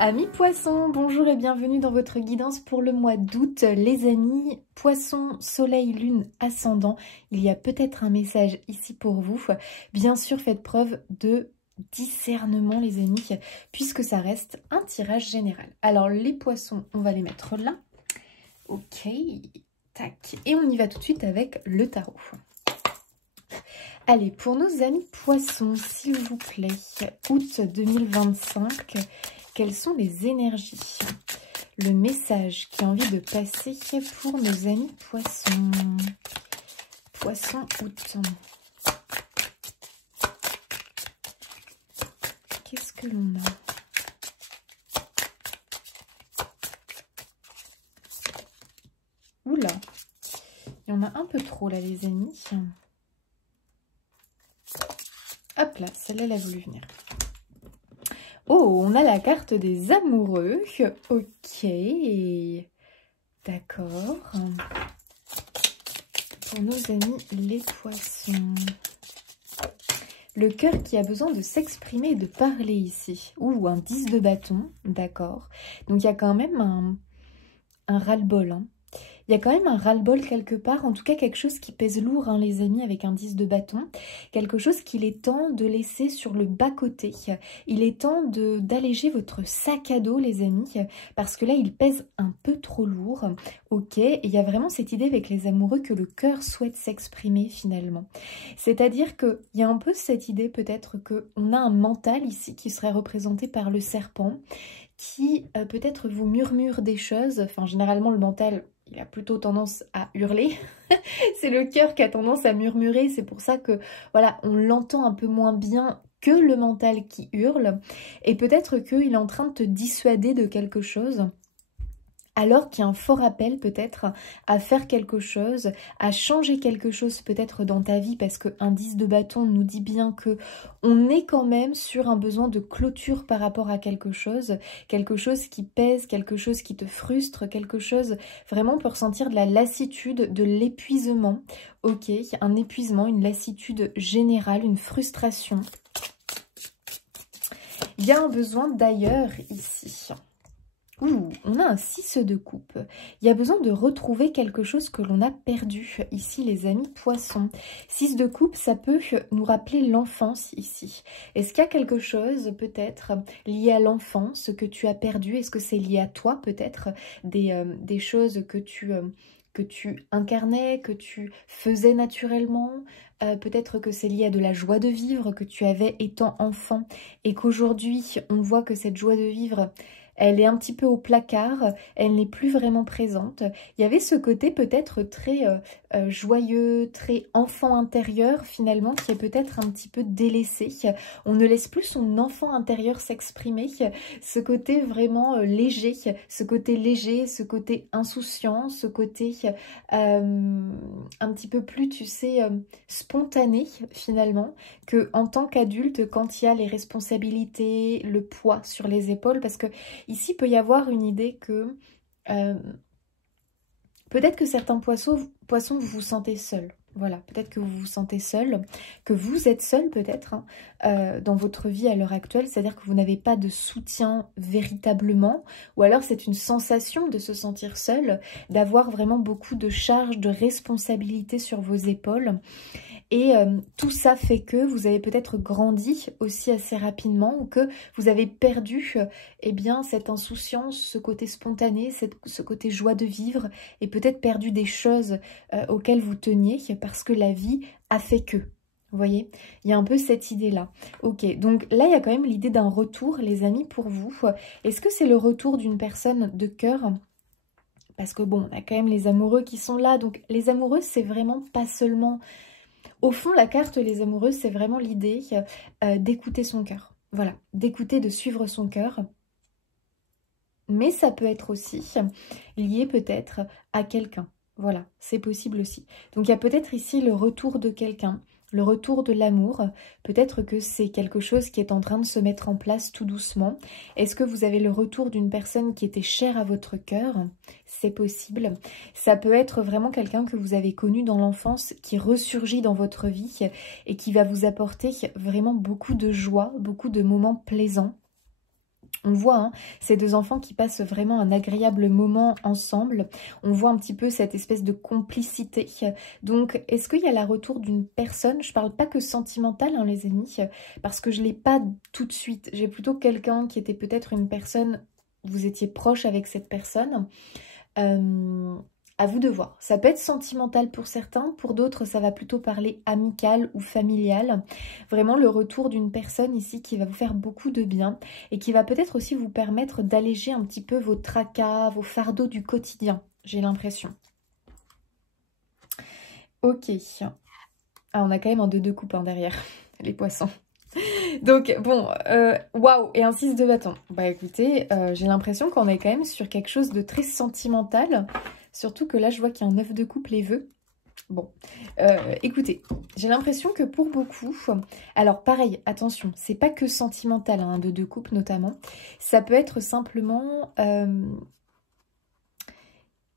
Amis poissons, bonjour et bienvenue dans votre guidance pour le mois d'août. Les amis, poisson, soleil, lune, ascendant, il y a peut-être un message ici pour vous. Bien sûr, faites preuve de discernement les amis, puisque ça reste un tirage général. Alors les poissons, on va les mettre là. Ok, tac. Et on y va tout de suite avec le tarot. Allez, pour nos amis poissons, s'il vous plaît, août 2025, quelles sont les énergies? Le message qui a envie de passer pour nos amis poissons. Poisson août. Qu'est-ce que l'on a? Oula, il y en a un peu trop là les amis. Hop là, celle-là elle a voulu venir. Oh, on a la carte des amoureux. Ok. D'accord. Pour nos amis les poissons. Le cœur qui a besoin de s'exprimer et de parler ici. Ouh, un 10 de bâton. D'accord. Donc il y a quand même un ras-le-bol. Hein. Il y a quand même un ras-le-bol quelque part, en tout cas quelque chose qui pèse lourd, hein, les amis, avec un 10 de bâton. Quelque chose qu'il est temps de laisser sur le bas-côté. Il est temps d'alléger votre sac à dos, les amis, parce que là, il pèse un peu trop lourd. Ok, et il y a vraiment cette idée avec les amoureux que le cœur souhaite s'exprimer finalement. C'est-à-dire qu'il y a un peu cette idée peut-être qu'on a un mental ici qui serait représenté par le serpent, qui peut-être vous murmure des choses. Enfin, généralement, le mental, il a plutôt tendance à hurler. C'est le cœur qui a tendance à murmurer. C'est pour ça que, voilà, on l'entend un peu moins bien que le mental qui hurle. Et peut-être qu'il est en train de te dissuader de quelque chose. Alors qu'il y a un fort appel peut-être à faire quelque chose, à changer quelque chose peut-être dans ta vie, parce qu'un 10 de bâton nous dit bien que on est quand même sur un besoin de clôture par rapport à quelque chose qui pèse, quelque chose qui te frustre, quelque chose vraiment pour ressentir de la lassitude, de l'épuisement. Ok, un épuisement, une lassitude générale, une frustration. Il y a un besoin d'ailleurs ici. Ouh, on a un 6 de coupe. Il y a besoin de retrouver quelque chose que l'on a perdu. Ici, les amis poissons. 6 de coupe, ça peut nous rappeler l'enfance ici. Est-ce qu'il y a quelque chose peut-être lié à l'enfance que tu as perdu? Est-ce que c'est lié à toi peut-être? Des choses que tu incarnais, que tu faisais naturellement? Peut-être que c'est lié à de la joie de vivre que tu avais étant enfant et qu'aujourd'hui, on voit que cette joie de vivre... elle est un petit peu au placard, elle n'est plus vraiment présente. Il y avait ce côté peut-être très joyeux, très enfant intérieur finalement, qui est peut-être un petit peu délaissé. On ne laisse plus son enfant intérieur s'exprimer. Ce côté vraiment léger, ce côté insouciant, ce côté un petit peu plus, tu sais, spontané finalement, que en tant qu'adulte, quand il y a les responsabilités, le poids sur les épaules, parce que ici, il peut y avoir une idée que peut-être que certains poissons, vous vous sentez seul. Voilà, peut-être que vous vous sentez seul, que vous êtes seul peut-être dans votre vie à l'heure actuelle, c'est-à-dire que vous n'avez pas de soutien véritablement, ou alors c'est une sensation de se sentir seul, d'avoir vraiment beaucoup de charges, de responsabilités sur vos épaules. Et tout ça fait que vous avez peut-être grandi aussi assez rapidement ou que vous avez perdu eh bien, cette insouciance, ce côté spontané, ce côté joie de vivre et peut-être perdu des choses auxquelles vous teniez parce que la vie a fait que. Vous voyez, il y a un peu cette idée-là. Ok, donc là, il y a quand même l'idée d'un retour, les amis, pour vous. Est-ce que c'est le retour d'une personne de cœur ? Parce que bon, on a quand même les amoureux qui sont là. Donc les amoureux, c'est vraiment pas seulement... Au fond, la carte les amoureux, c'est vraiment l'idée d'écouter son cœur. Voilà, d'écouter, de suivre son cœur. Mais ça peut être aussi lié peut-être à quelqu'un. Voilà, c'est possible aussi. Donc il y a peut-être ici le retour de quelqu'un, le retour de l'amour. Peut-être que c'est quelque chose qui est en train de se mettre en place tout doucement. Est-ce que vous avez le retour d'une personne qui était chère à votre cœur? C'est possible. Ça peut être vraiment quelqu'un que vous avez connu dans l'enfance, qui ressurgit dans votre vie et qui va vous apporter vraiment beaucoup de joie, beaucoup de moments plaisants. On voit, hein, ces deux enfants qui passent vraiment un agréable moment ensemble. On voit un petit peu cette espèce de complicité. Donc, est-ce qu'il y a la retour d'une personne? Je parle pas que sentimentale, hein, les amis, parce que je l'ai pas tout de suite. J'ai plutôt quelqu'un qui était peut-être une personne, vous étiez proche avec cette personne. À vous de voir. Ça peut être sentimental pour certains, pour d'autres ça va plutôt parler amical ou familial. Vraiment le retour d'une personne ici qui va vous faire beaucoup de bien et qui va peut-être aussi vous permettre d'alléger un petit peu vos tracas, vos fardeaux du quotidien, j'ai l'impression. Ok. Ah, on a quand même un 2 de coupe, hein, derrière, les poissons. Donc bon, waouh, et un 6 de bâton. Bah écoutez, j'ai l'impression qu'on est quand même sur quelque chose de très sentimental. Surtout que là, je vois qu'il y a un 9 de coupe, les vœux. Bon, écoutez, j'ai l'impression que pour beaucoup... Alors pareil, attention, c'est pas que sentimental, hein, un 2 de coupe notamment. Ça peut être simplement...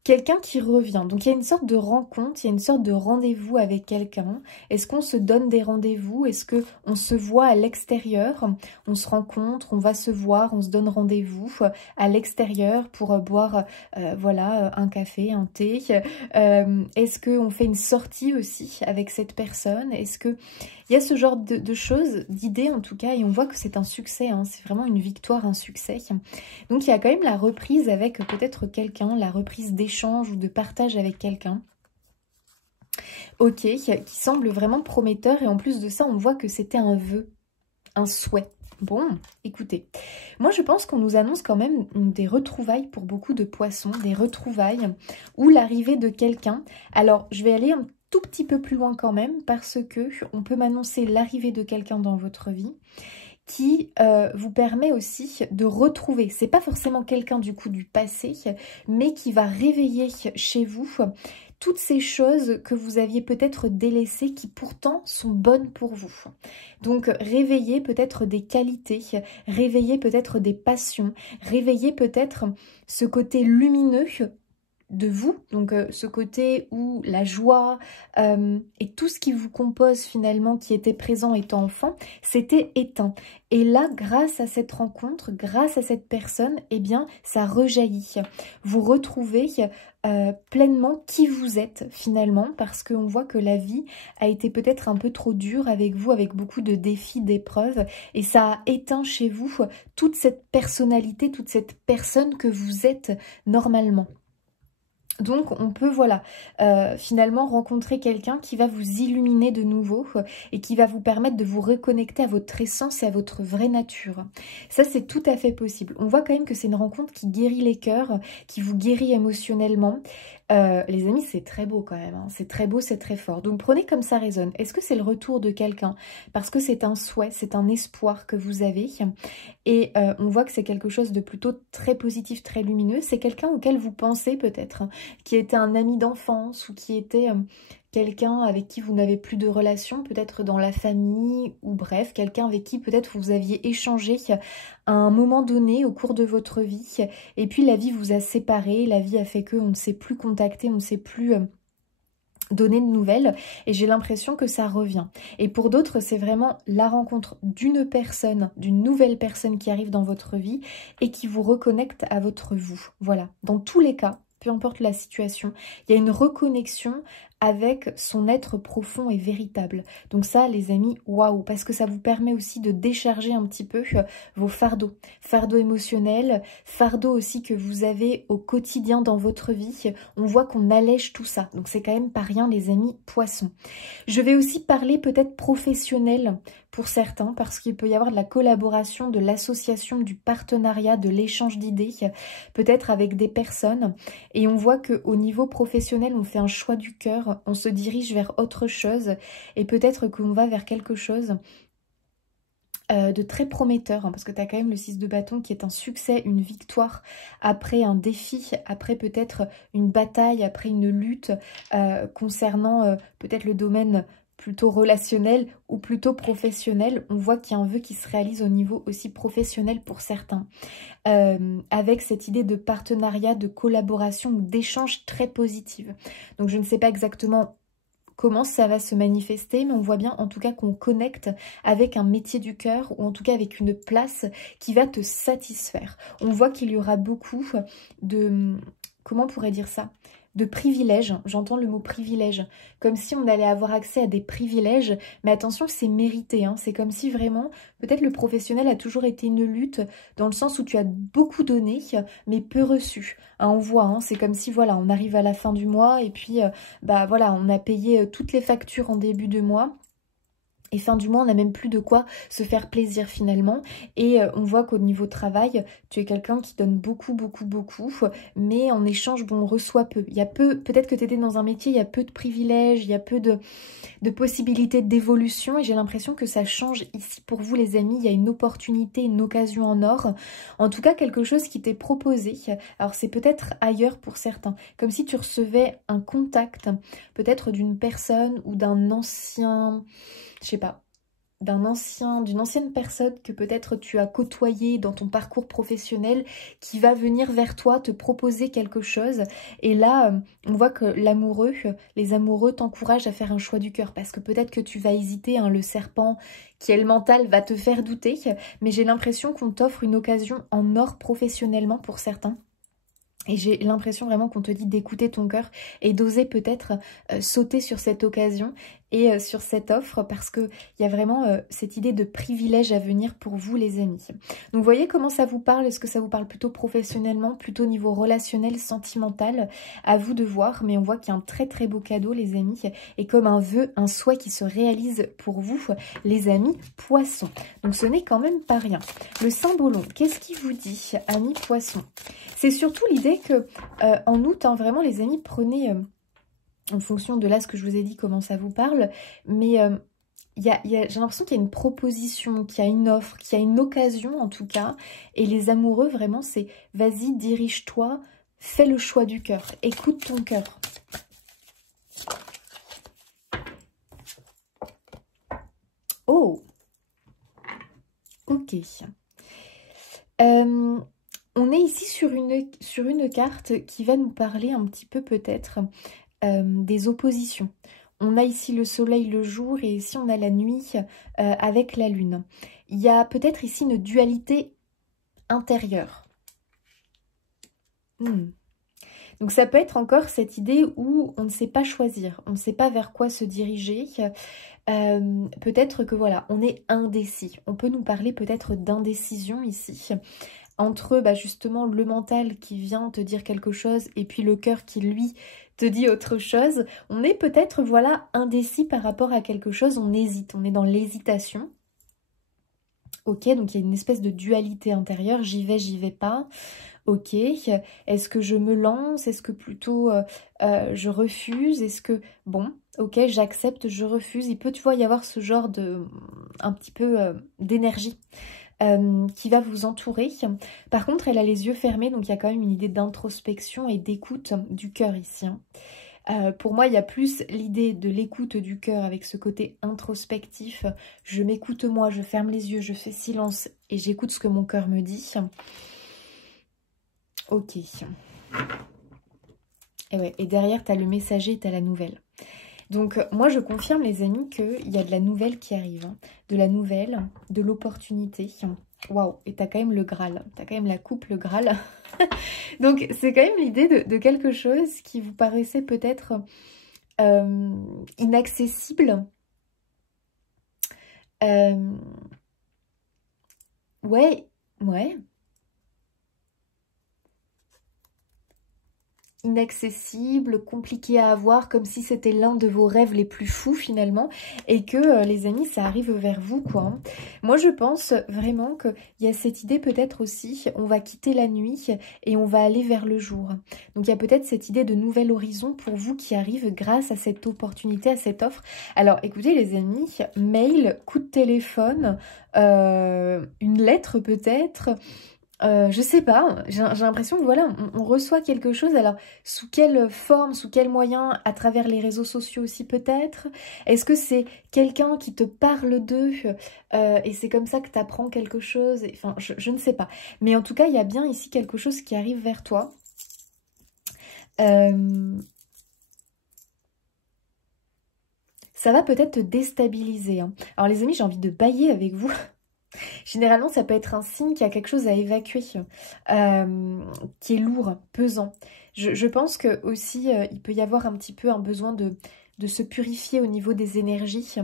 quelqu'un qui revient. Donc il y a une sorte de rencontre, il y a une sorte de rendez-vous avec quelqu'un. Est-ce qu'on se donne des rendez-vous? Est-ce qu'on se voit à l'extérieur? On se rencontre, on va se voir, on se donne rendez-vous à l'extérieur pour boire voilà, un café, un thé. Est-ce qu'on fait une sortie aussi avec cette personne? Est-ce que... Il y a ce genre de choses, d'idées en tout cas, et on voit que c'est un succès, hein, c'est vraiment une victoire, un succès. Donc il y a quand même la reprise avec peut-être quelqu'un, la reprise d'échange ou de partage avec quelqu'un. Ok, qui semble vraiment prometteur, et en plus de ça, on voit que c'était un vœu, un souhait. Bon, écoutez, moi je pense qu'on nous annonce quand même des retrouvailles pour beaucoup de poissons, des retrouvailles ou l'arrivée de quelqu'un. Alors, je vais aller un tout petit peu plus loin quand même parce que on peut m'annoncer l'arrivée de quelqu'un dans votre vie qui vous permet aussi de retrouver, c'est pas forcément quelqu'un du coup du passé, mais qui va réveiller chez vous toutes ces choses que vous aviez peut-être délaissées qui pourtant sont bonnes pour vous. Donc réveiller peut-être des qualités, réveiller peut-être des passions, réveiller peut-être ce côté lumineux de vous, donc ce côté où la joie et tout ce qui vous compose finalement, qui était présent étant enfant, s'était éteint. Et là, grâce à cette rencontre, grâce à cette personne, eh bien, ça rejaillit. Vous retrouvez pleinement qui vous êtes finalement, parce qu'on voit que la vie a été peut-être un peu trop dure avec vous, avec beaucoup de défis, d'épreuves, et ça a éteint chez vous toute cette personnalité, toute cette personne que vous êtes normalement. Donc on peut voilà finalement rencontrer quelqu'un qui va vous illuminer de nouveau et qui va vous permettre de vous reconnecter à votre essence et à votre vraie nature. Ça c'est tout à fait possible. On voit quand même que c'est une rencontre qui guérit les cœurs, qui vous guérit émotionnellement. Les amis, c'est très beau quand même, hein. C'est très beau, c'est très fort. Donc prenez comme ça résonne. Est-ce que c'est le retour de quelqu'un? Parce que c'est un souhait, c'est un espoir que vous avez. Et on voit que c'est quelque chose de plutôt très positif, très lumineux. C'est quelqu'un auquel vous pensez peut-être, hein, qui était un ami d'enfance ou qui était quelqu'un avec qui vous n'avez plus de relation, peut-être dans la famille, ou bref, quelqu'un avec qui peut-être vous aviez échangé à un moment donné au cours de votre vie, et puis la vie vous a séparés, la vie a fait qu'on ne s'est plus contacté, on ne s'est plus donner de nouvelles, et j'ai l'impression que ça revient. Et pour d'autres, c'est vraiment la rencontre d'une personne, d'une nouvelle personne qui arrive dans votre vie et qui vous reconnecte à votre vous. Voilà, dans tous les cas, peu importe la situation, il y a une reconnexion avec son être profond et véritable. Donc ça, les amis, waouh, parce que ça vous permet aussi de décharger un petit peu vos fardeaux. Fardeaux émotionnels, fardeaux aussi que vous avez au quotidien dans votre vie. On voit qu'on allège tout ça. Donc c'est quand même pas rien, les amis poissons. Je vais aussi parler peut-être professionnel pour certains, parce qu'il peut y avoir de la collaboration, de l'association, du partenariat, de l'échange d'idées, peut-être avec des personnes. Et on voit qu'au niveau professionnel, on fait un choix du cœur, on se dirige vers autre chose, et peut-être qu'on va vers quelque chose de très prometteur, hein, parce que tu as quand même le 6 de bâton qui est un succès, une victoire, après un défi, après peut-être une bataille, après une lutte concernant peut-être le domaine plutôt relationnel ou plutôt professionnel. On voit qu'il y a un vœu qui se réalise au niveau aussi professionnel pour certains, avec cette idée de partenariat, de collaboration ou d'échange très positive. Donc je ne sais pas exactement comment ça va se manifester, mais on voit bien en tout cas qu'on connecte avec un métier du cœur, ou en tout cas avec une place qui va te satisfaire. On voit qu'il y aura beaucoup de... Comment on pourrait dire ça? De privilèges, j'entends le mot privilège, comme si on allait avoir accès à des privilèges, mais attention, c'est mérité, hein. C'est comme si vraiment, peut-être le professionnel a toujours été une lutte, dans le sens où tu as beaucoup donné, mais peu reçu. Hein, on voit, hein, c'est comme si, voilà, on arrive à la fin du mois, et puis, bah voilà, on a payé toutes les factures en début de mois, et fin du mois, on n'a même plus de quoi se faire plaisir finalement. Et on voit qu'au niveau travail, tu es quelqu'un qui donne beaucoup, beaucoup, beaucoup. Mais en échange, bon, on reçoit peu. Il y a peu, peut-être que tu étais dans un métier, il y a peu de privilèges, il y a peu de possibilités d'évolution. Et j'ai l'impression que ça change ici pour vous les amis. Il y a une opportunité, une occasion en or. En tout cas, quelque chose qui t'est proposé. Alors c'est peut-être ailleurs pour certains. Comme si tu recevais un contact, peut-être d'une personne ou d'un ancien... je sais pas, d'une ancienne personne que peut-être tu as côtoyé dans ton parcours professionnel qui va venir vers toi te proposer quelque chose. Et là, on voit que les amoureux t'encouragent à faire un choix du cœur parce que peut-être que tu vas hésiter, hein, le serpent qui est le mental va te faire douter, mais j'ai l'impression qu'on t'offre une occasion en or professionnellement pour certains. Et j'ai l'impression vraiment qu'on te dit d'écouter ton cœur et d'oser peut-être sauter sur cette occasion et sur cette offre parce qu'il y a vraiment cette idée de privilège à venir pour vous les amis. Donc voyez comment ça vous parle, est-ce que ça vous parle plutôt professionnellement, plutôt au niveau relationnel, sentimental? À vous de voir, mais on voit qu'il y a un très très beau cadeau les amis et comme un vœu, un souhait qui se réalise pour vous les amis poissons. Donc ce n'est quand même pas rien. Le symbolon, qu'est-ce qu'il vous dit amis poissons? C'est surtout l'idée que en août, hein, vraiment les amis, prenez en fonction de là ce que je vous ai dit comment ça vous parle, mais j'ai l'impression qu'il y a une proposition, qu'il y a une offre, qu'il y a une occasion en tout cas, et les amoureux vraiment c'est vas-y dirige-toi, fais le choix du cœur, écoute ton cœur. Oh, ok. On est ici sur une carte qui va nous parler un petit peu peut-être des oppositions. On a ici le soleil le jour et ici on a la nuit avec la lune. Il y a peut-être ici une dualité intérieure. Donc ça peut être encore cette idée où on ne sait pas choisir, on ne sait pas vers quoi se diriger. Peut-être que voilà, on est indécis. On peut nous parler peut-être d'indécision ici. Entre justement le mental qui vient te dire quelque chose et puis le cœur qui lui te dit autre chose, on est peut-être voilà indécis par rapport à quelque chose, on hésite, on est dans l'hésitation. Ok, donc il y a une espèce de dualité intérieure, j'y vais pas. Ok, est-ce que je me lance, est-ce que plutôt je refuse, est-ce que bon, ok, j'accepte, je refuse. Il peut tu vois y avoir ce genre de un petit peu d'énergie qui va vous entourer. Par contre, elle a les yeux fermés, donc il y a quand même une idée d'introspection et d'écoute du cœur ici. Pour moi, il y a plus l'idée de l'écoute du cœur avec ce côté introspectif. Je m'écoute moi, je ferme les yeux, je fais silence et j'écoute ce que mon cœur me dit. Ok. Et, ouais, et derrière, tu as le messager, tu as la nouvelle. Donc, moi, je confirme, les amis, qu'il y a de la nouvelle qui arrive. Hein. De la nouvelle, de l'opportunité. Waouh, et tu as quand même le Graal. Tu as quand même la coupe, le Graal. Donc, c'est quand même l'idée de quelque chose qui vous paraissait peut-être inaccessible. Ouais. Inaccessible, compliqué à avoir, comme si c'était l'un de vos rêves les plus fous finalement, et que les amis, ça arrive vers vous quoi. Moi je pense vraiment qu'il y a cette idée peut-être aussi, on va quitter la nuit et on va aller vers le jour. Donc il y a peut-être cette idée de nouvel horizon pour vous qui arrive grâce à cette opportunité, à cette offre. Alors écoutez les amis, mail, coup de téléphone, une lettre peut-être. Je sais pas, j'ai l'impression que voilà, on reçoit quelque chose, alors sous quelle forme, sous quel moyen, à travers les réseaux sociaux aussi peut-être? Est-ce que c'est quelqu'un qui te parle d'eux et c'est comme ça que tu apprends quelque chose? Enfin, je ne sais pas. Mais en tout cas, il y a bien ici quelque chose qui arrive vers toi. ça va peut-être te déstabiliser, hein. Alors les amis, j'ai envie de bailler avec vous. Généralement, ça peut être un signe qui a quelque chose à évacuer, qui est lourd, pesant. Je pense que aussi, il peut y avoir un petit peu un besoin de se purifier au niveau des énergies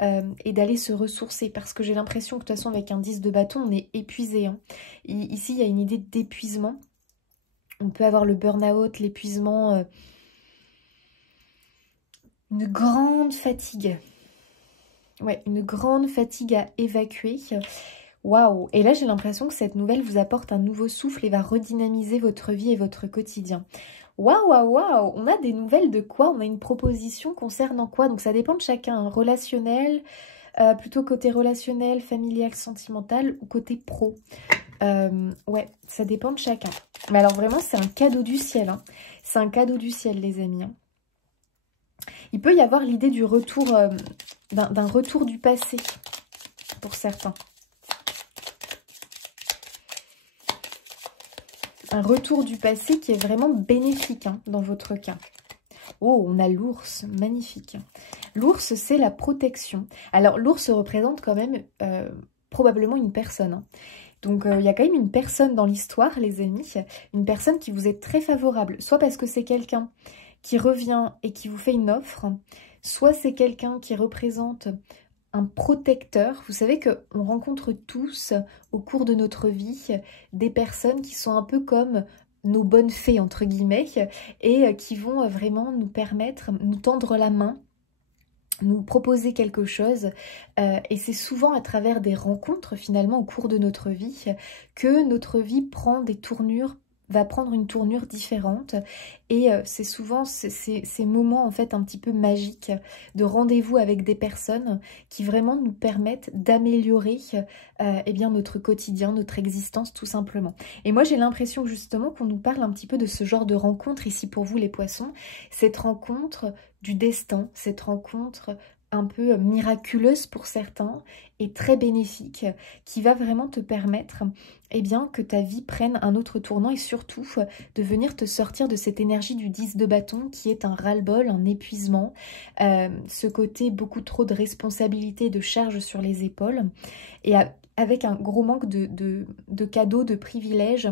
et d'aller se ressourcer. Parce que j'ai l'impression que de toute façon, avec un 10 de bâton, on est épuisé, hein. Ici, il y a une idée d'épuisement. On peut avoir le burn-out, l'épuisement, une grande fatigue. Ouais, une grande fatigue à évacuer. Waouh! Et là, j'ai l'impression que cette nouvelle vous apporte un nouveau souffle et va redynamiser votre vie et votre quotidien. Waouh, waouh, waouh! On a des nouvelles de quoi? On a une proposition concernant quoi? Donc ça dépend de chacun, hein. Relationnel, plutôt côté relationnel, familial, sentimental ou côté pro. Ouais, ça dépend de chacun. Mais alors vraiment, c'est un cadeau du ciel, hein. C'est un cadeau du ciel, les amis, hein. Il peut y avoir l'idée du retour, d'un retour du passé, pour certains. Un retour du passé qui est vraiment bénéfique, hein, dans votre cas. Oh, on a l'ours, magnifique. L'ours, c'est la protection. Alors, l'ours représente quand même probablement une personne, hein. Donc, il y a quand même une personne dans l'histoire, les amis, une personne qui vous est très favorable, soit parce que c'est quelqu'un qui revient et qui vous fait une offre, soit c'est quelqu'un qui représente un protecteur. Vous savez qu'on rencontre tous au cours de notre vie des personnes qui sont un peu comme nos bonnes fées, entre guillemets, et qui vont vraiment nous permettre, nous tendre la main, nous proposer quelque chose, et c'est souvent à travers des rencontres finalement au cours de notre vie que notre vie prend des tournures, va prendre une tournure différente, et c'est souvent ces moments en fait un petit peu magiques de rendez-vous avec des personnes qui vraiment nous permettent d'améliorer eh bien notre quotidien, notre existence tout simplement. Et moi j'ai l'impression justement qu'on nous parle un petit peu de ce genre de rencontre ici pour vous les poissons, cette rencontre du destin, cette rencontre un peu miraculeuse pour certains et très bénéfique, qui va vraiment te permettre eh bien, que ta vie prenne un autre tournant et surtout de venir te sortir de cette énergie du 10 de bâton qui est un ras-le-bol, un épuisement, ce côté beaucoup trop de responsabilité, de charge sur les épaules et avec un gros manque de cadeaux, de privilèges,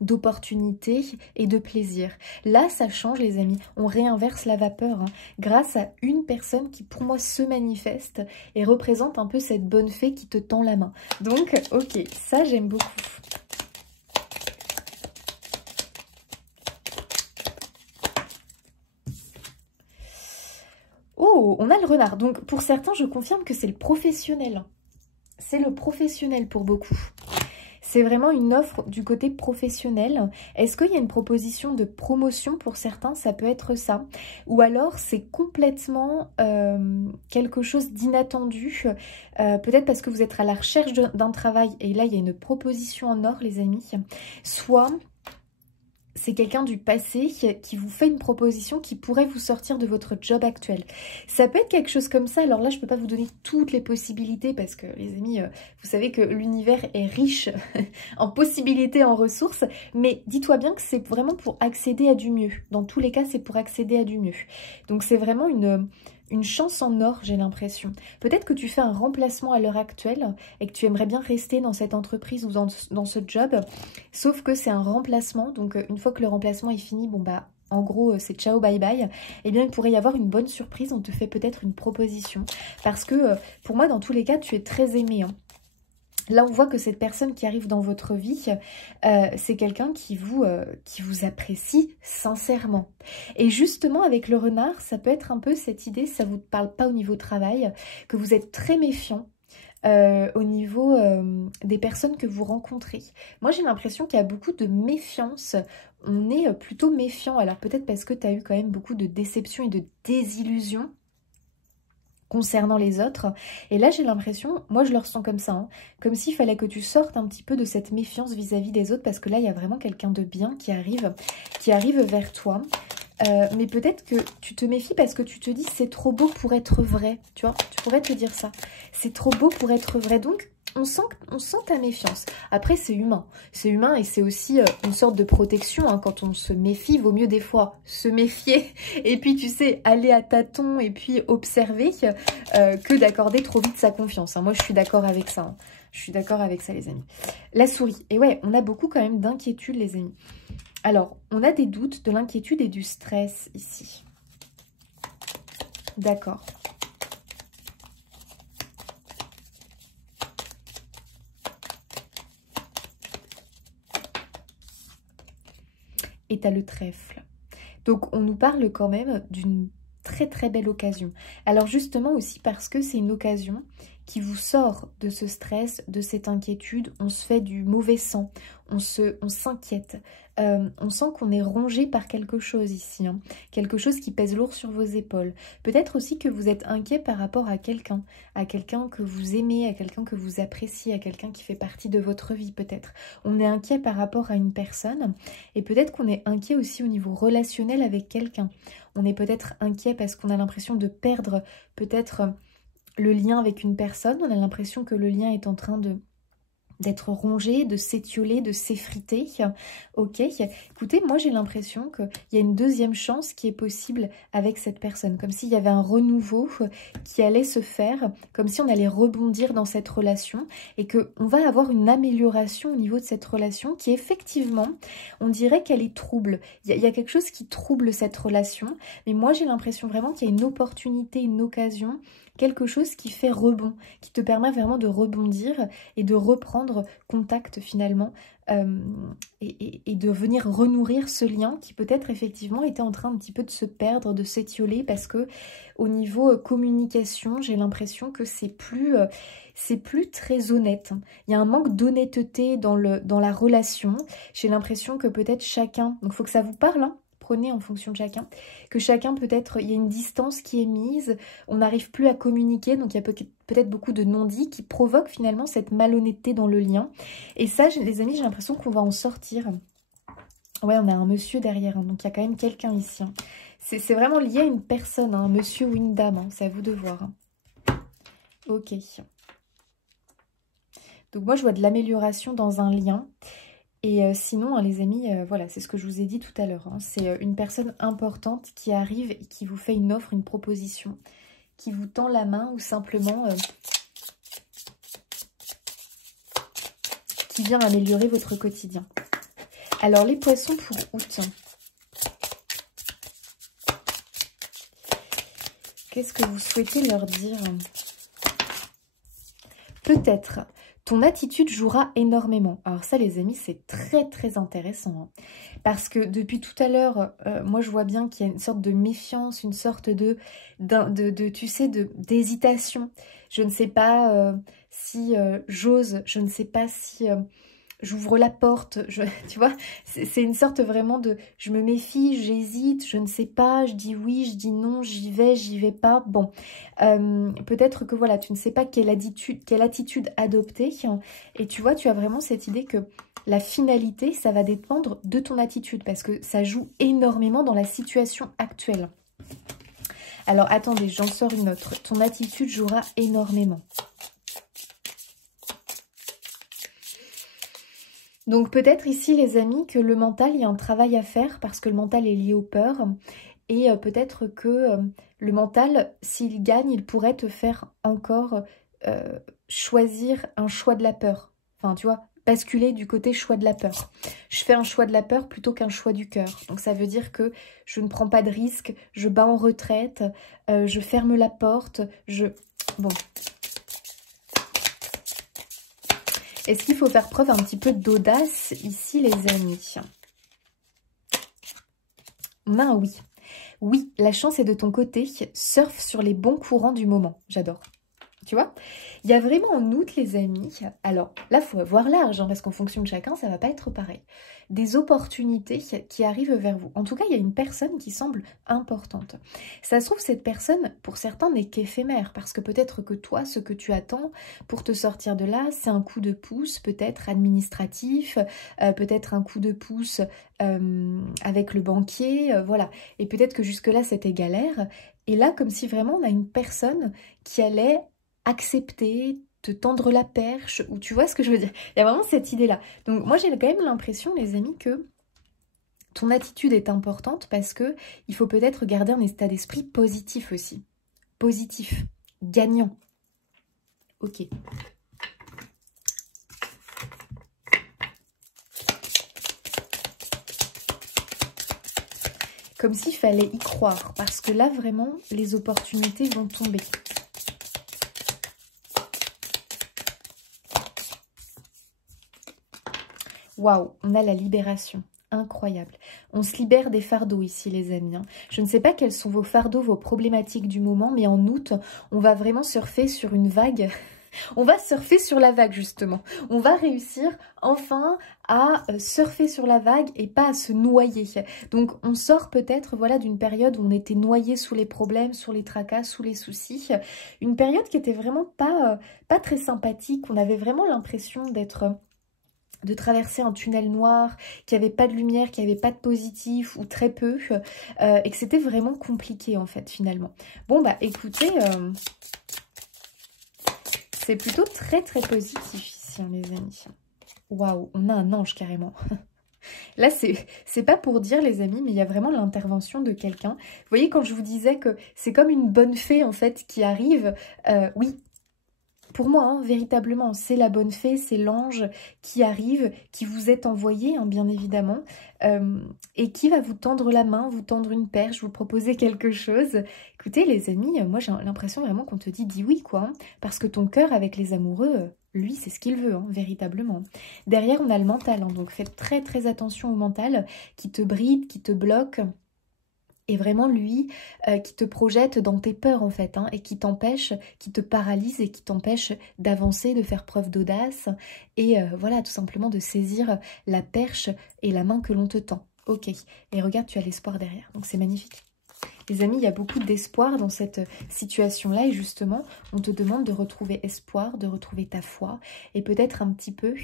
d'opportunités et de plaisir. Là, ça change les amis. On réinverse la vapeur, hein, grâce à une personne qui pour moi se manifeste et représente un peu cette bonne fée qui te tend la main. Donc, ok, ça j'aime beaucoup. Oh, on a le renard. Donc, pour certains, je confirme que c'est le professionnel. C'est le professionnel pour beaucoup. C'est vraiment une offre du côté professionnel. Est-ce qu'il y a une proposition de promotion pour certains? Ça peut être ça. Ou alors c'est complètement quelque chose d'inattendu. Peut-être parce que vous êtes à la recherche d'un travail et là il y a une proposition en or les amis. Soit c'est quelqu'un du passé qui vous fait une proposition qui pourrait vous sortir de votre job actuel. Ça peut être quelque chose comme ça. Alors là, je ne peux pas vous donner toutes les possibilités parce que, les amis, vous savez que l'univers est riche en possibilités, en ressources. Mais dis-toi bien que c'est vraiment pour accéder à du mieux. Dans tous les cas, c'est pour accéder à du mieux. Donc, c'est vraiment une chance en or, j'ai l'impression. Peut-être que tu fais un remplacement à l'heure actuelle et que tu aimerais bien rester dans cette entreprise ou dans ce job, sauf que c'est un remplacement. Donc, une fois que le remplacement est fini, bon bah, en gros, c'est ciao, bye bye. Eh bien, il pourrait y avoir une bonne surprise. On te fait peut-être une proposition. Parce que, pour moi, dans tous les cas, tu es très aimé, hein. Là, on voit que cette personne qui arrive dans votre vie, c'est quelqu'un qui vous apprécie sincèrement. Et justement, avec le renard, ça peut être un peu cette idée, ça ne vous parle pas au niveau travail, que vous êtes très méfiant au niveau des personnes que vous rencontrez. Moi, j'ai l'impression qu'il y a beaucoup de méfiance. On est plutôt méfiant. Alors, peut-être parce que tu as eu quand même beaucoup de déceptions et de désillusions concernant les autres. Et là, j'ai l'impression, moi je le ressens comme ça, hein, comme s'il fallait que tu sortes un petit peu de cette méfiance vis-à-vis des autres, parce que là, il y a vraiment quelqu'un de bien qui arrive vers toi. Mais peut-être que tu te méfies parce que tu te dis c'est trop beau pour être vrai, tu vois, tu pourrais te dire ça. C'est trop beau pour être vrai, donc on sent ta méfiance. Après, c'est humain. C'est humain et c'est aussi une sorte de protection. Hein. Quand on se méfie, il vaut mieux des fois se méfier et puis, tu sais, aller à tâtons et puis observer que d'accorder trop vite sa confiance. Hein. Moi, je suis d'accord avec ça. Hein. Je suis d'accord avec ça, les amis. La souris. Et ouais, on a beaucoup quand même d'inquiétude, les amis. Alors, on a des doutes, de l'inquiétude et du stress ici. D'accord. Et tu as le trèfle. Donc, on nous parle quand même d'une très très belle occasion. Alors justement aussi parce que c'est une occasion qui vous sort de ce stress, de cette inquiétude, on se fait du mauvais sang, on s'inquiète, on sent qu'on est rongé par quelque chose ici, hein, quelque chose qui pèse lourd sur vos épaules. Peut-être aussi que vous êtes inquiet par rapport à quelqu'un que vous aimez, à quelqu'un que vous appréciez, à quelqu'un qui fait partie de votre vie peut-être. On est inquiet par rapport à une personne et peut-être qu'on est inquiet aussi au niveau relationnel avec quelqu'un. On est peut-être inquiet parce qu'on a l'impression de perdre peut-être le lien avec une personne. On a l'impression que le lien est en train d'être rongé, de s'étioler, de s'effriter. Ok, écoutez, moi j'ai l'impression qu'il y a une deuxième chance qui est possible avec cette personne, comme s'il y avait un renouveau qui allait se faire, comme si on allait rebondir dans cette relation et qu'on va avoir une amélioration au niveau de cette relation qui effectivement, on dirait qu'elle est trouble. Il y a quelque chose qui trouble cette relation, mais moi j'ai l'impression vraiment qu'il y a une opportunité, une occasion, quelque chose qui fait rebond, qui te permet vraiment de rebondir et de reprendre contact finalement et de venir renourrir ce lien qui peut-être effectivement était en train un petit peu de se perdre, de s'étioler parce que au niveau communication, j'ai l'impression que c'est plus très honnête. Il y a un manque d'honnêteté dans la relation. J'ai l'impression que peut-être chacun, donc il faut que ça vous parle, hein, prenez en fonction de chacun, que chacun peut-être, il y a une distance qui est mise, on n'arrive plus à communiquer, donc il y a peut-être beaucoup de non-dits qui provoquent finalement cette malhonnêteté dans le lien. Et ça, les amis, j'ai l'impression qu'on va en sortir. Ouais, on a un monsieur derrière, hein, donc il y a quand même quelqu'un ici. Hein. C'est vraiment lié à une personne, hein, un monsieur ou une dame, hein, c'est à vous de voir. Hein. Ok. Donc moi, je vois de l'amélioration dans un lien. Et sinon, hein, les amis, voilà, c'est ce que je vous ai dit tout à l'heure. Hein, c'est une personne importante qui arrive et qui vous fait une offre, une proposition, qui vous tend la main ou simplement qui vient améliorer votre quotidien. Alors, les poissons pour août. Qu'est-ce que vous souhaitez leur dire? Peut-être. Ton attitude jouera énormément. Alors ça, les amis, c'est très très intéressant. Hein. Parce que depuis tout à l'heure, moi je vois bien qu'il y a une sorte de méfiance, une sorte tu sais, d'hésitation. Je ne sais pas si j'ose, je ne sais pas si j'ouvre la porte, tu vois, c'est une sorte vraiment de, je me méfie, j'hésite, je ne sais pas, je dis oui, je dis non, j'y vais pas. Bon, peut-être que voilà, tu ne sais pas quelle attitude adopter. Et tu vois, tu as vraiment cette idée que la finalité, ça va dépendre de ton attitude parce que ça joue énormément dans la situation actuelle. Alors, attendez, j'en sors une autre. Ton attitude jouera énormément. Donc peut-être ici les amis que le mental, il y a un travail à faire parce que le mental est lié aux peurs et peut-être que le mental, s'il gagne, il pourrait te faire encore choisir un choix de la peur. Enfin tu vois, basculer du côté choix de la peur. Je fais un choix de la peur plutôt qu'un choix du cœur. Donc ça veut dire que je ne prends pas de risque, je bats en retraite, je ferme la porte, Bon... Est-ce qu'il faut faire preuve un petit peu d'audace ici, les amis? On a un oui. Oui, la chance est de ton côté. Surfe sur les bons courants du moment. J'adore. Tu vois, il y a vraiment en août, les amis, alors là, il faut voir large, hein, parce qu'en fonction de chacun, ça ne va pas être pareil. Des opportunités qui arrivent vers vous. En tout cas, il y a une personne qui semble importante. Ça se trouve, cette personne, pour certains, n'est qu'éphémère, parce que peut-être que toi, ce que tu attends pour te sortir de là, c'est un coup de pouce, peut-être administratif, peut-être un coup de pouce avec le banquier, voilà. Et peut-être que jusque-là, c'était galère. Et là, comme si vraiment on a une personne qui allait accepter, te tendre la perche, ou tu vois ce que je veux dire. Il y a vraiment cette idée-là. Donc moi j'ai quand même l'impression, les amis, que ton attitude est importante parce que il faut peut-être garder un état d'esprit positif aussi. Positif, gagnant. Ok. Comme s'il fallait y croire, parce que là, vraiment, les opportunités vont tomber. Waouh, on a la libération. Incroyable. On se libère des fardeaux ici, les amis. Je ne sais pas quels sont vos fardeaux, vos problématiques du moment, mais en août, on va vraiment surfer sur une vague. On va surfer sur la vague, justement. On va réussir enfin à surfer sur la vague et pas à se noyer. Donc, on sort peut-être voilà, d'une période où on était noyé sous les problèmes, sous les tracas, sous les soucis. Une période qui était vraiment pas très sympathique. On avait vraiment l'impression de traverser un tunnel noir, qu'il n'y avait pas de lumière, qu'il n'y avait pas de positif ou très peu, et que c'était vraiment compliqué en fait finalement. Bon bah écoutez, c'est plutôt très très positif ici les amis. Waouh, on a un ange carrément. Là c'est pas pour dire les amis, mais il y a vraiment l'intervention de quelqu'un. Vous voyez quand je vous disais que c'est comme une bonne fée en fait qui arrive, oui. Pour moi, véritablement, c'est la bonne fée, c'est l'ange qui arrive, qui vous est envoyé, bien évidemment, et qui va vous tendre la main, vous tendre une perche, vous proposer quelque chose. Écoutez, les amis, moi j'ai l'impression vraiment qu'on te dit dis oui, quoi, parce que ton cœur avec les amoureux, lui, c'est ce qu'il veut, véritablement. Derrière, on a le mental, donc faites très très attention au mental qui te bride, qui te bloque. Et vraiment lui qui te projette dans tes peurs en fait, et qui t'empêche, qui te paralyse et qui t'empêche d'avancer, de faire preuve d'audace et voilà tout simplement de saisir la perche et la main que l'on te tend. Ok, et regarde tu as l'espoir derrière, donc c'est magnifique. Les amis, il y a beaucoup d'espoir dans cette situation-là et justement, on te demande de retrouver espoir, de retrouver ta foi et peut-être un petit peu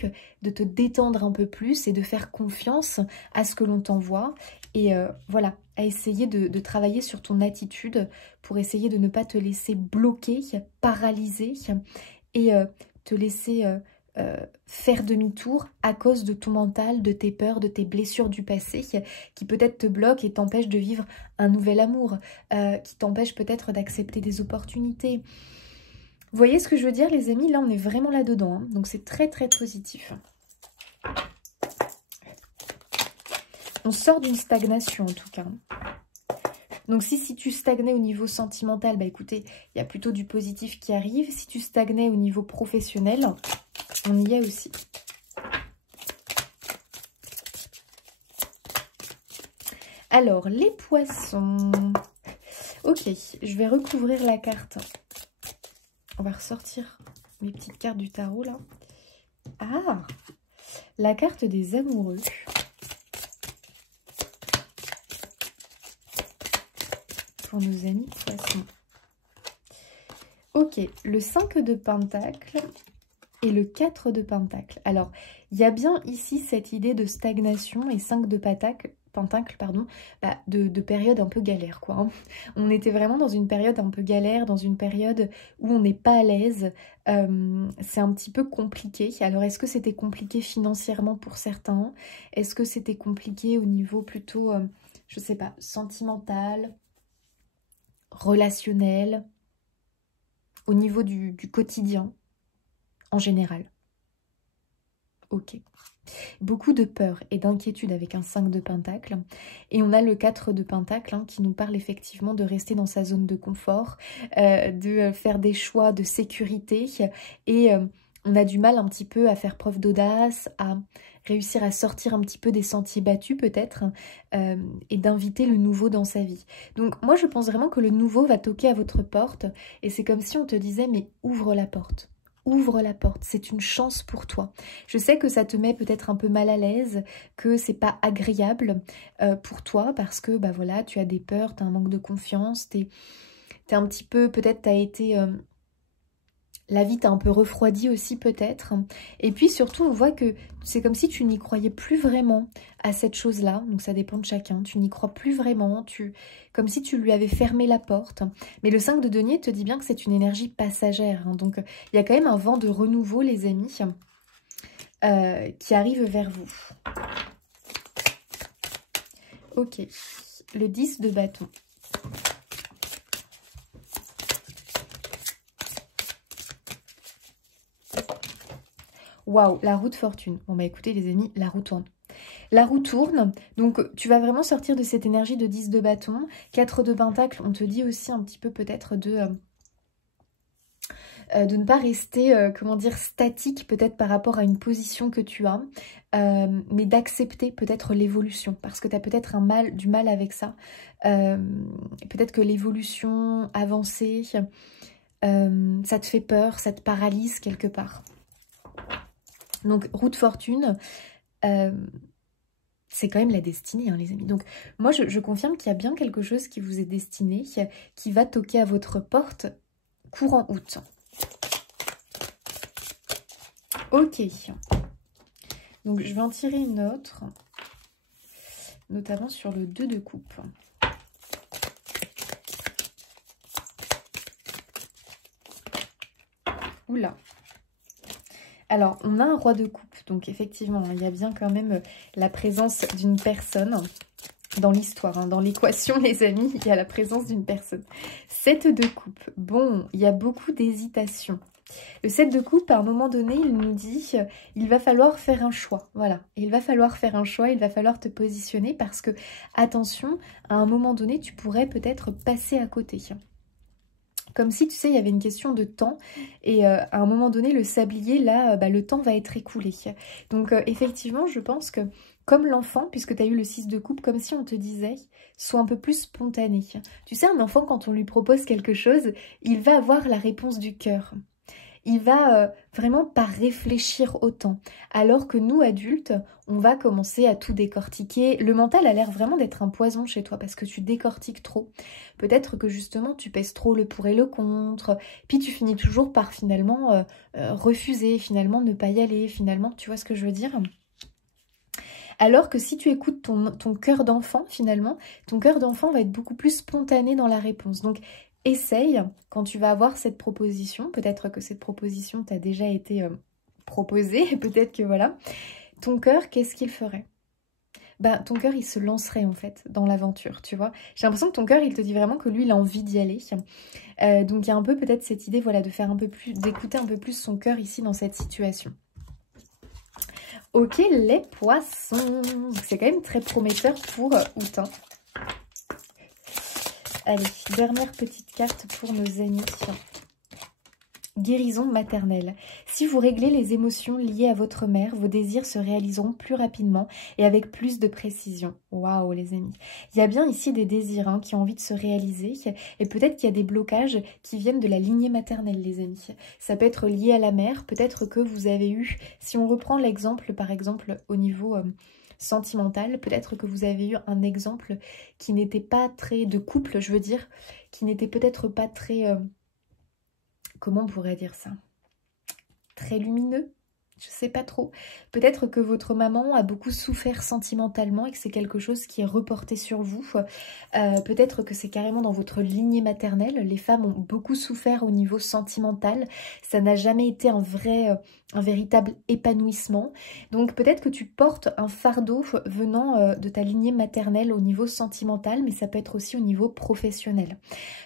de te détendre un peu plus et de faire confiance à ce que l'on t'envoie et voilà, à essayer de travailler sur ton attitude pour essayer de ne pas te laisser bloquer, paralyser et te laisser faire demi-tour à cause de ton mental, de tes peurs, de tes blessures du passé qui peut-être te bloquent et t'empêchent de vivre un nouvel amour, qui t'empêchent peut-être d'accepter des opportunités. Vous voyez ce que je veux dire les amis? Là on est vraiment là-dedans, donc c'est très très positif. On sort d'une stagnation en tout cas. Donc si tu stagnais au niveau sentimental, bah écoutez, il y a plutôt du positif qui arrive. Si tu stagnais au niveau professionnel, on y est aussi. Alors, les poissons. Ok, je vais recouvrir la carte. On va ressortir mes petites cartes du tarot, là. Ah, la carte des amoureux. Pour nos amis poissons. Ok, le 5 de Pentacle et le 4 de Pentacle. Alors, il y a bien ici cette idée de stagnation et 5 de Pentacle, pardon, de période un peu galère, quoi. On était vraiment dans une période un peu galère, dans une période où on n'est pas à l'aise. C'est un petit peu compliqué. Alors, est-ce que c'était compliqué financièrement pour certains? Est-ce que c'était compliqué au niveau plutôt, je sais pas, sentimental, relationnel, au niveau du quotidien en général? Ok. Beaucoup de peur et d'inquiétude avec un 5 de Pentacle. Et on a le 4 de Pentacle qui nous parle effectivement de rester dans sa zone de confort, de faire des choix de sécurité. Et on a du mal un petit peu à faire preuve d'audace, à réussir à sortir un petit peu des sentiers battus peut-être, et d'inviter le nouveau dans sa vie. Donc moi je pense vraiment que le nouveau va toquer à votre porte. Et c'est comme si on te disait mais ouvre la porte. Ouvre la porte, c'est une chance pour toi. Je sais que ça te met peut-être un peu mal à l'aise, que c'est pas agréable pour toi parce que bah voilà, tu as des peurs, tu as un manque de confiance, t'es un petit peu, peut-être t'as été La vie t'a un peu refroidi aussi peut-être. Et puis surtout, on voit que c'est comme si tu n'y croyais plus vraiment à cette chose-là. Donc ça dépend de chacun. Tu n'y crois plus vraiment. Comme si tu lui avais fermé la porte. Mais le 5 de denier te dit bien que c'est une énergie passagère, hein. Donc il y a quand même un vent de renouveau, les amis, qui arrive vers vous. Ok. Le 10 de bâton. Waouh, la roue de fortune. Bon bah écoutez les amis, la roue tourne. La roue tourne, donc tu vas vraiment sortir de cette énergie de 10 de bâton. 4 de pentacle, on te dit aussi un petit peu peut-être de ne pas rester, comment dire, statique peut-être par rapport à une position que tu as, mais d'accepter peut-être l'évolution, parce que tu as peut-être du mal avec ça. Peut-être que l'évolution avancée, ça te fait peur, ça te paralyse quelque part. Donc, roue de fortune, c'est quand même la destinée, hein, les amis. Donc, moi, je confirme qu'il y a bien quelque chose qui vous est destiné, qui va toquer à votre porte courant août. Ok. Donc, je vais en tirer une autre, notamment sur le 2 de coupe. Oula. Alors, on a un roi de coupe, donc effectivement, il y a bien quand même la présence d'une personne dans l'histoire, hein, dans l'équation, les amis, il y a la présence d'une personne. 7 de coupe, bon, il y a beaucoup d'hésitation. Le 7 de coupe, à un moment donné, il nous dit il va falloir faire un choix, voilà. Il va falloir faire un choix, il va falloir te positionner parce que, attention, à un moment donné, tu pourrais peut-être passer à côté. Comme si, tu sais, il y avait une question de temps. Et à un moment donné, le sablier, là, le temps va être écoulé. Donc, effectivement, je pense que, comme l'enfant, puisque tu as eu le 6 de coupe, comme si on te disait, sois un peu plus spontané. Tu sais, un enfant, quand on lui propose quelque chose, il va avoir la réponse du cœur. Il va vraiment pas réfléchir autant. Alors que nous, adultes, on va commencer à tout décortiquer. Le mental a l'air vraiment d'être un poison chez toi parce que tu décortiques trop. Peut-être que justement, tu pèses trop le pour et le contre. Puis tu finis toujours par finalement refuser, finalement ne pas y aller. Finalement, tu vois ce que je veux dire ? Alors que si tu écoutes ton cœur d'enfant, finalement, ton cœur d'enfant va être beaucoup plus spontané dans la réponse. Donc, essaye, quand tu vas avoir cette proposition, peut-être que cette proposition t'a déjà été proposée, peut-être que voilà, ton cœur, qu'est-ce qu'il ferait ? Ben, ton cœur, il se lancerait en fait dans l'aventure, tu vois. J'ai l'impression que ton cœur, il te dit vraiment que lui, il a envie d'y aller. Donc, il y a un peu peut-être cette idée, voilà, de faire un peu plus, d'écouter un peu plus son cœur ici dans cette situation. Ok, les poissons. C'est quand même très prometteur pour août, hein. Allez, dernière petite carte pour nos amis. Guérison maternelle. Si vous réglez les émotions liées à votre mère, vos désirs se réaliseront plus rapidement et avec plus de précision. Waouh, les amis. Il y a bien ici des désirs qui ont envie de se réaliser et peut-être qu'il y a des blocages qui viennent de la lignée maternelle, les amis. Ça peut être lié à la mère, peut-être que vous avez eu, si on reprend l'exemple, par exemple, au niveau sentimental, peut-être que vous avez eu un exemple qui n'était pas très, de couple, je veux dire, qui n'était peut-être pas très... comment on pourrait dire ça? Très lumineux? Je sais pas trop. Peut-être que votre maman a beaucoup souffert sentimentalement et que c'est quelque chose qui est reporté sur vous. Peut-être que c'est carrément dans votre lignée maternelle. Les femmes ont beaucoup souffert au niveau sentimental. Ça n'a jamais été un véritable épanouissement. Donc peut-être que tu portes un fardeau venant de ta lignée maternelle au niveau sentimental, mais ça peut être aussi au niveau professionnel.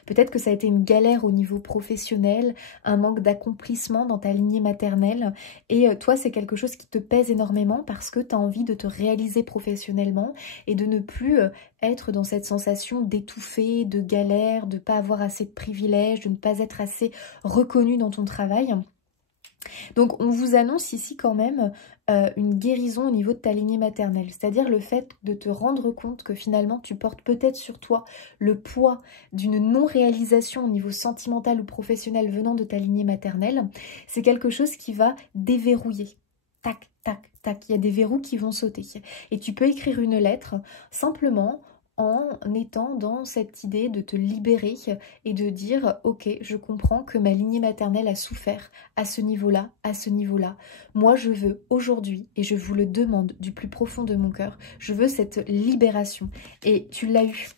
Peut-être que ça a été une galère au niveau professionnel, un manque d'accomplissement dans ta lignée maternelle. Et toi, c'est quelque chose qui te pèse énormément parce que tu as envie de te réaliser professionnellement et de ne plus être dans cette sensation d'étouffer, de galère, de ne pas avoir assez de privilèges, de ne pas être assez reconnu dans ton travail. Donc on vous annonce ici quand même une guérison au niveau de ta lignée maternelle, c'est-à-dire le fait de te rendre compte que finalement tu portes peut-être sur toi le poids d'une non-réalisation au niveau sentimental ou professionnel venant de ta lignée maternelle. C'est quelque chose qui va déverrouiller. Tac, tac, tac, il y a des verrous qui vont sauter. Et tu peux écrire une lettre simplement en étant dans cette idée de te libérer et de dire « Ok, je comprends que ma lignée maternelle a souffert à ce niveau-là, à ce niveau-là. Moi, je veux aujourd'hui, et je vous le demande du plus profond de mon cœur, je veux cette libération. » Et tu l'as eu.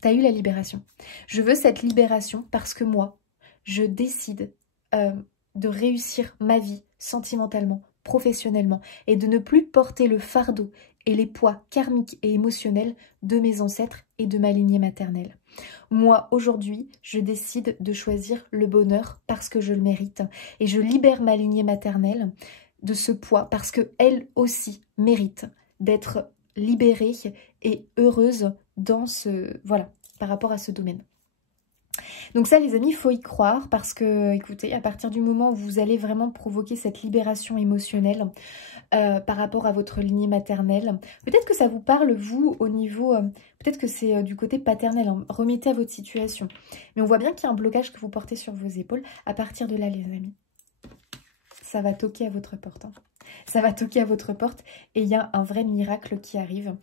Tu as eu la libération. Je veux cette libération parce que moi, je décide de réussir ma vie sentimentalement, professionnellement, et de ne plus porter le fardeau et les poids karmiques et émotionnels de mes ancêtres et de ma lignée maternelle. Moi, aujourd'hui, je décide de choisir le bonheur parce que je le mérite. Et je libère ma lignée maternelle de ce poids parce qu'elle aussi mérite d'être libérée et heureuse dans ce... Voilà, par rapport à ce domaine. Donc ça, les amis, il faut y croire parce que, écoutez, à partir du moment où vous allez vraiment provoquer cette libération émotionnelle par rapport à votre lignée maternelle, peut-être que ça vous parle, vous, au niveau... peut-être que c'est du côté paternel, hein, remettez à votre situation. Mais on voit bien qu'il y a un blocage que vous portez sur vos épaules. À partir de là, les amis, ça va toquer à votre porte. Hein. Ça va toquer à votre porte et il y a un vrai miracle qui arrive.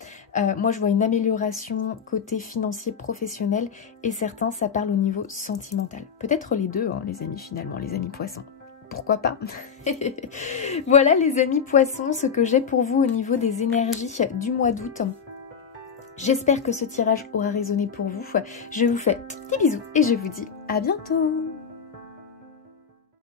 Moi, je vois une amélioration côté financier, professionnel et certains, ça parle au niveau sentimental. Peut-être les deux, hein, les amis, finalement, les amis poissons. Pourquoi pas? Voilà, les amis poissons, ce que j'ai pour vous au niveau des énergies du mois d'août. J'espère que ce tirage aura résonné pour vous. Je vous fais des bisous et je vous dis à bientôt.